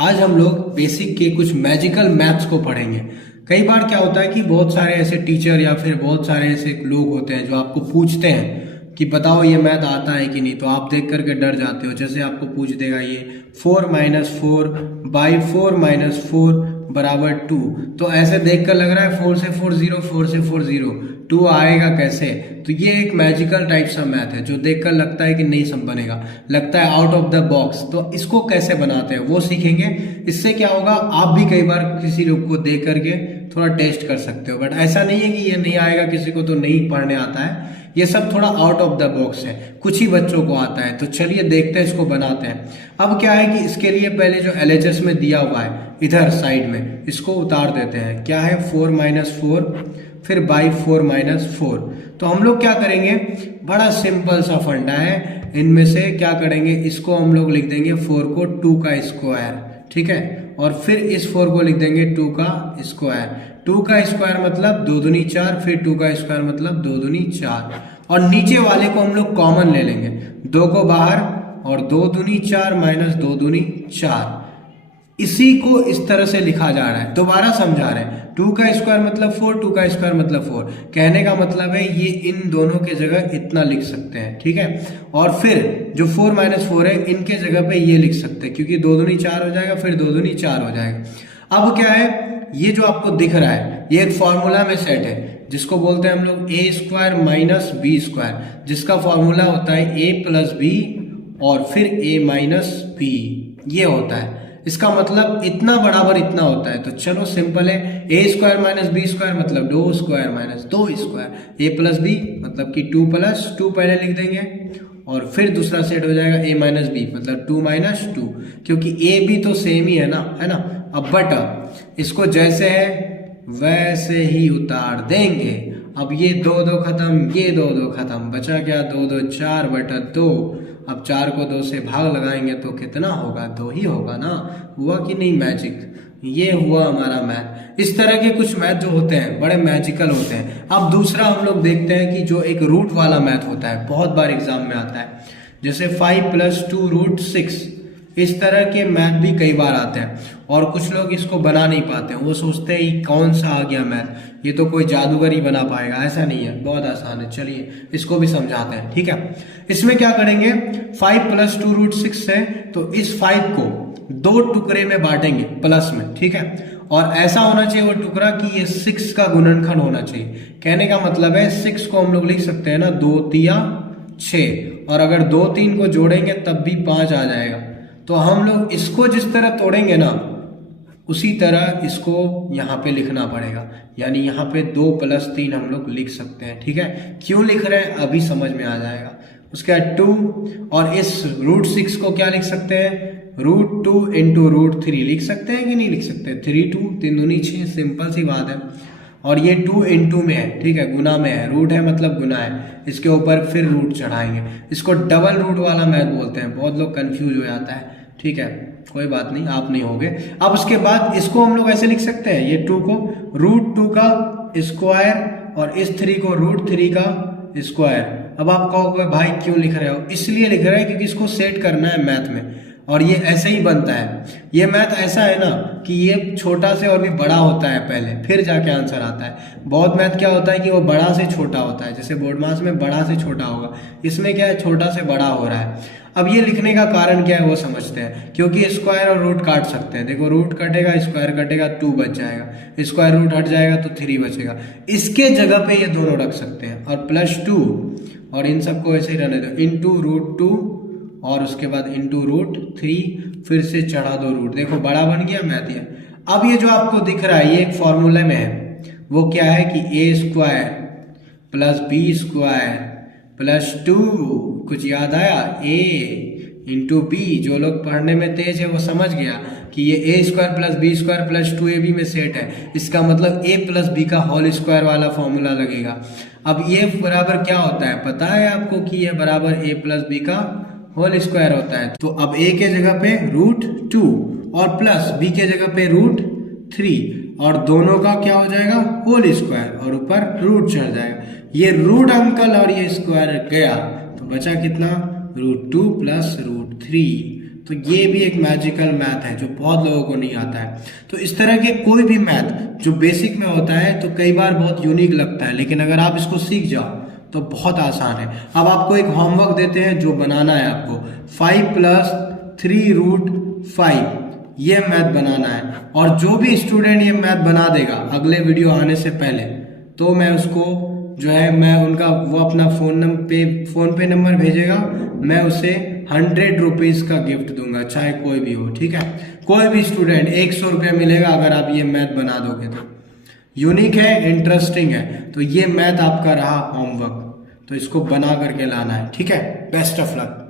आज हम लोग बेसिक के कुछ मैजिकल मैथ्स को पढ़ेंगे। कई बार क्या होता है कि बहुत सारे ऐसे टीचर या फिर बहुत सारे ऐसे लोग होते हैं जो आपको पूछते हैं कि बताओ ये मैथ आता है कि नहीं, तो आप देख करके डर जाते हो। जैसे आपको पूछ देगा ये 4-4/4 बराबर 2, तो ऐसे देख कर लग रहा है 4 से 4 0, 4 से 4 0, 2 आएगा कैसे। तो ये एक मैजिकल टाइप सा मैथ है जो देखकर लगता है कि नहीं सब बनेगा, लगता है आउट ऑफ द बॉक्स। तो इसको कैसे बनाते हैं वो सीखेंगे। इससे क्या होगा, आप भी कई बार किसी लोग को देख करके थोड़ा टेस्ट कर सकते हो। बट ऐसा नहीं है कि ये नहीं आएगा, किसी को तो नहीं पढ़ने आता है। ये सब थोड़ा आउट ऑफ द बॉक्स है, कुछ ही बच्चों को आता है। तो चलिए देखते हैं, इसको बनाते हैं। अब क्या है कि इसके लिए पहले जो LHS में दिया हुआ है इधर साइड में, इसको उतार देते हैं। क्या है 4-4 फिर बाई 4-4। तो हम लोग क्या करेंगे, बड़ा सिंपल सा फंडा है। इनमें से क्या करेंगे, इसको हम लोग लिख देंगे 4 को 2 का स्क्वायर, ठीक है। और फिर इस 4 को लिख देंगे 2 का स्क्वायर। 2 का स्क्वायर मतलब 2 दूनी 4, फिर 2 का स्क्वायर मतलब 2 दूनी 4। और नीचे वाले को हम लोग कॉमन ले लेंगे, 2 को बाहर और 2 दूनी 4 माइनस 2 दूनी 4। इसी को इस तरह से लिखा जा रहा है। दोबारा समझा रहे हैं, 2 का स्क्वायर मतलब 4, 2 का स्क्वायर मतलब 4। कहने का मतलब है ये इन दोनों के जगह इतना लिख सकते हैं, ठीक है। और फिर जो 4-4 है इनके जगह पे ये लिख सकते हैं, क्योंकि 2 दूनी 4 हो जाएगा, फिर 2 दूनी 4 हो जाएगा। अब क्या है, ये जो आपको दिख रहा है ये एक फॉर्मूला में सेट है, जिसको बोलते हैं हम लोग ए स्क्वायर माइनस बी स्क्वायर, जिसका फॉर्मूला होता है ए प्लस बी और फिर ए माइनस बी। ये होता है, इसका मतलब इतना बराबर इतना होता है। तो चलो सिंपल है, ए स्क्वायर माइनस बी स्क्वायर मतलब 2 स्क्वायर माइनस 2 स्क्वायर, ए प्लस बी मतलब कि 2 प्लस 2 पहले लिख देंगे और फिर दूसरा सेट हो जाएगा ए माइनस बी मतलब 2 माइनस 2, क्योंकि ए बी तो सेम ही है ना। अब बट इसको जैसे है वैसे ही उतार देंगे। अब ये 2 खत्म, ये 2 खत्म, बचा क्या 2 4/2। अब 4 को 2 से भाग लगाएंगे तो कितना होगा, 2 ही होगा ना। हुआ कि नहीं मैजिक, ये हुआ हमारा मैथ। इस तरह के कुछ मैथ जो होते हैं बड़े मैजिकल होते हैं। अब दूसरा हम लोग देखते हैं कि जो एक रूट वाला मैथ होता है, बहुत बार एग्जाम में आता है, जैसे 5 + 2√6। इस तरह के मैथ भी कई बार आते हैं और कुछ लोग इसको बना नहीं पाते हैं। वो सोचते हैं ये कौन सा आ गया मैथ, ये तो कोई जादूगर ही बना पाएगा। ऐसा नहीं है, बहुत आसान है। चलिए इसको भी समझाते हैं, ठीक है। इसमें क्या करेंगे, 5 + 2√6 है, तो इस 5 को 2 टुकड़े में बांटेंगे प्लस में, ठीक है। और ऐसा होना चाहिए वो टुकड़ा कि ये 6 का गुणनखंड होना चाहिए। कहने का मतलब है 6 को हम लोग लिख सकते हैं ना 2 तिया 6, और अगर 2 3 को जोड़ेंगे तब भी 5 आ जाएगा। तो हम लोग इसको जिस तरह तोड़ेंगे ना, उसी तरह इसको यहाँ पे लिखना पड़ेगा। यानी यहाँ पे 2 + 3 हम लोग लिख सकते हैं, ठीक है। क्यों लिख रहे हैं अभी समझ में आ जाएगा। उसके बाद 2, और इस √6 को क्या लिख सकते हैं, √2 × √3 लिख सकते हैं कि नहीं लिख सकते। 3 2 3 दूनी 6, सिंपल सी बात है। और ये 2 × में है, ठीक है, गुना में है। रूट है मतलब गुना है, इसके ऊपर फिर रूट चढ़ाएंगे। इसको डबल रूट वाला मैथ बोलते हैं। बहुत लोग कंफ्यूज हो जाता है, ठीक है, कोई बात नहीं, आप नहीं होगे। अब उसके बाद इसको हम लोग ऐसे लिख सकते हैं, ये 2 को √2 का स्क्वायर और इस 3 को √3 का स्क्वायर। अब आप कहोगे भाई क्यों लिख रहे हो, इसलिए लिख रहे हैं क्योंकि इसको सेट करना है मैथ में, और ये ऐसे ही बनता है। ये मैथ ऐसा है ना कि ये छोटा से और भी बड़ा होता है पहले, फिर जाके आंसर आता है। बहुत मैथ क्या होता है कि वो बड़ा से छोटा होता है, जैसे बोर्ड मास में बड़ा से छोटा होगा, इसमें क्या है छोटा से बड़ा हो रहा है। अब ये लिखने का कारण क्या है वो समझते हैं, क्योंकि स्क्वायर और रूट काट सकते हैं। देखो रूट कटेगा, स्क्वायर कटेगा, 2 बच जाएगा, स्क्वायर रूट हट जाएगा तो 3 बचेगा। इसके जगह पे ये दोनों रख सकते हैं, और +2, और इन सबको ऐसे ही रहने दो, × √2 और उसके बाद × √3, फिर से चढ़ा दो रूट। देखो बड़ा बन गया मैथ ये। अब ये जो आपको दिख रहा है ये एक फॉर्मूले में है, वो क्या है कि a² + b² +2, कुछ याद आया, a × b। जो लोग पढ़ने में तेज है वो समझ गया कि ये a² + b² + 2ab में सेट है। इसका मतलब a + b का होल स्क्वायर वाला फॉर्मूला लगेगा। अब ये बराबर क्या होता है पता है आपको, कि ये बराबर a + b का होल स्क्वायर होता है। तो अब a के जगह पे √2 और प्लस b के जगह पे √3, और दोनों का क्या हो जाएगा होल स्क्वायर, और ऊपर रूट चढ़ जाएगा। ये रूट अंकल और ये स्क्वायर गया, तो बचा कितना √2 + √3। तो ये भी एक मैजिकल मैथ है जो बहुत लोगों को नहीं आता है। तो इस तरह के कोई भी मैथ जो बेसिक में होता है तो कई बार बहुत यूनिक लगता है, लेकिन अगर आप इसको सीख जाओ तो बहुत आसान है। अब आपको एक होमवर्क देते हैं जो बनाना है आपको 5+3√5 ये मैथ बनाना है, और जो भी स्टूडेंट ये मैथ बना देगा अगले वीडियो आने से पहले, तो मैं उसको जो है मैं उनका वो अपना फोन पे नंबर भेजेगा, मैं उसे 100 रुपीज का गिफ्ट दूंगा, चाहे कोई भी हो, ठीक है। कोई भी स्टूडेंट 100 रुपया मिलेगा अगर आप ये मैथ बना दोगे तो। यूनिक है, इंटरेस्टिंग है, तो ये मैथ आपका रहा होमवर्क, तो इसको बना करके लाना है, ठीक है। Best of luck.